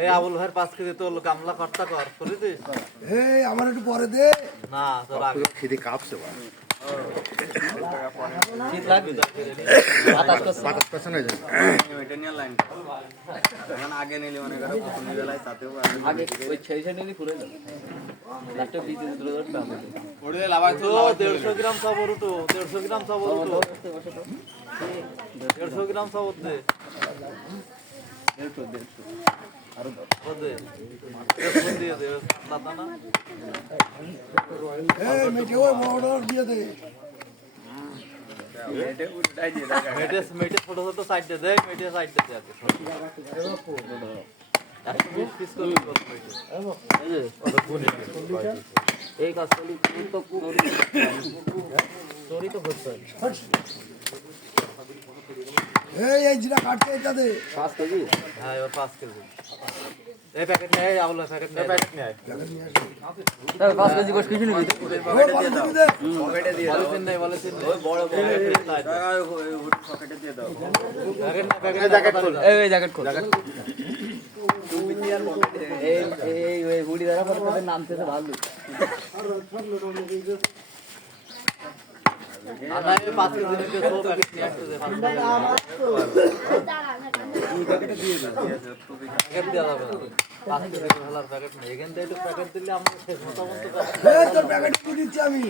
এই আবুল ভাইয়ের 5 কেজি তো গামলা খরচা কর করে দিস। এই আমার একটু পরে দে না তোর আগে খিদে কাঁপছে ভাই। শীত লাগবে তো বাতাস করছে না যে। ওইটা নিয়ে লাইন এখন আগে নিলে মনে করো প্রথম বেলায় তাতেও আগে ওই ছেড়ে নিলে পুরো যাবে লাস্টে বিতে দুটো ধরতে হবে ওরে লাভাই তো 150 গ্রাম সবর তো 150 গ্রাম সবর তো 150 গ্রাম সবর দে 150 আরো দে ফোন দিয়ে দে দাদা না এই মেটে ওই বড় দিয়ে দে এটা উল্টাই দিয়ে দেখা মেটে ছোট ছোট সাইডে দে মেটে সাইডে দে আছে 120 পিস করে এই কাজ করলি তো চোরি তো করতে এই জিরা কাটতে এটা দে 5 কেজি হ্যাঁ এবার 5 কেজি এই প্যাকেট নিয়ে আয় আবুল প্যাকেট নিয়ে আয় তাহলে 5 কেজি গোশ কিছু নিবি পকেটে দিয়ে দাও পলিথিন নেই পলিথিন ওই বড় পকেটে দিয়ে দাও প্যাকেট জ্যাকেট খোল এই জ্যাকেট খোল এই হুডি দ্বারা পরে নামতে তো ভালো আনা এই 5 কেজি নিতে তো প্যাকেট নিয়ে আসতে দে প্যাকেট দিয়ে যাবে 5 কেজি হলার প্যাকেট নেই এখান থেকে প্যাকেট দিলে আমরা শেষ মতো বলতে পারি এই তোর প্যাকেট কি দিচ্ছি আমি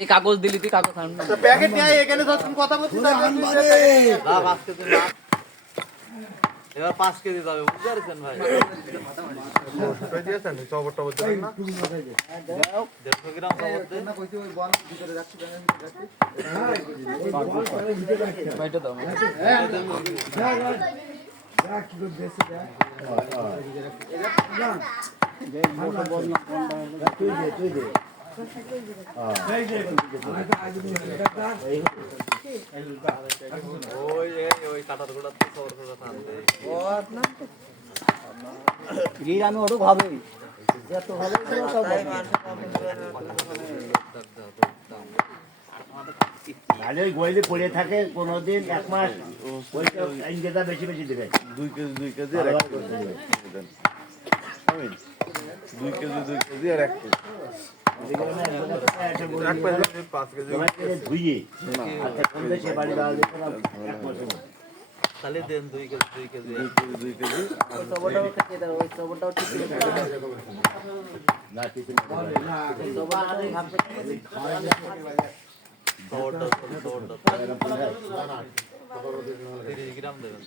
এই কাগজ দিলি তুই কাগজ আন না প্যাকেট নিয়ে এখানে যখন কথা বলছি আনবারে না 5 কেজি না এবার 5 কেজি যাবে বুঝতে পারছেন ভাই দিয়েছেন সবর টবর দেন না 150 গ্রাম সবর দে বাইটা দাও ওই কাটার গোড়া তো সবর গোড়া টান দে গির আমি ওটা ভাবে যত ভালো সব ভালো গোয়ালে পড়ে থাকে কোনোদিন 1 মাস ওইটা ইনজেটা বেশি বেশি দেবে 2 কেজি আর 1 কেজি দেন আমিন 2 কেজি আর 1 কেজি এক পাশে 5 কেজি ধুইয়ে আচ্ছা কোন দেশে বাড়ি দাও দিতে না 1 মাস তাহলে দেন 2 কেজি সবটাও খেতে দাও ওই সবটাও ঠিক না কিছু না সবটা আরে ভাবতে সবরটা 30 গ্রাম দেবেন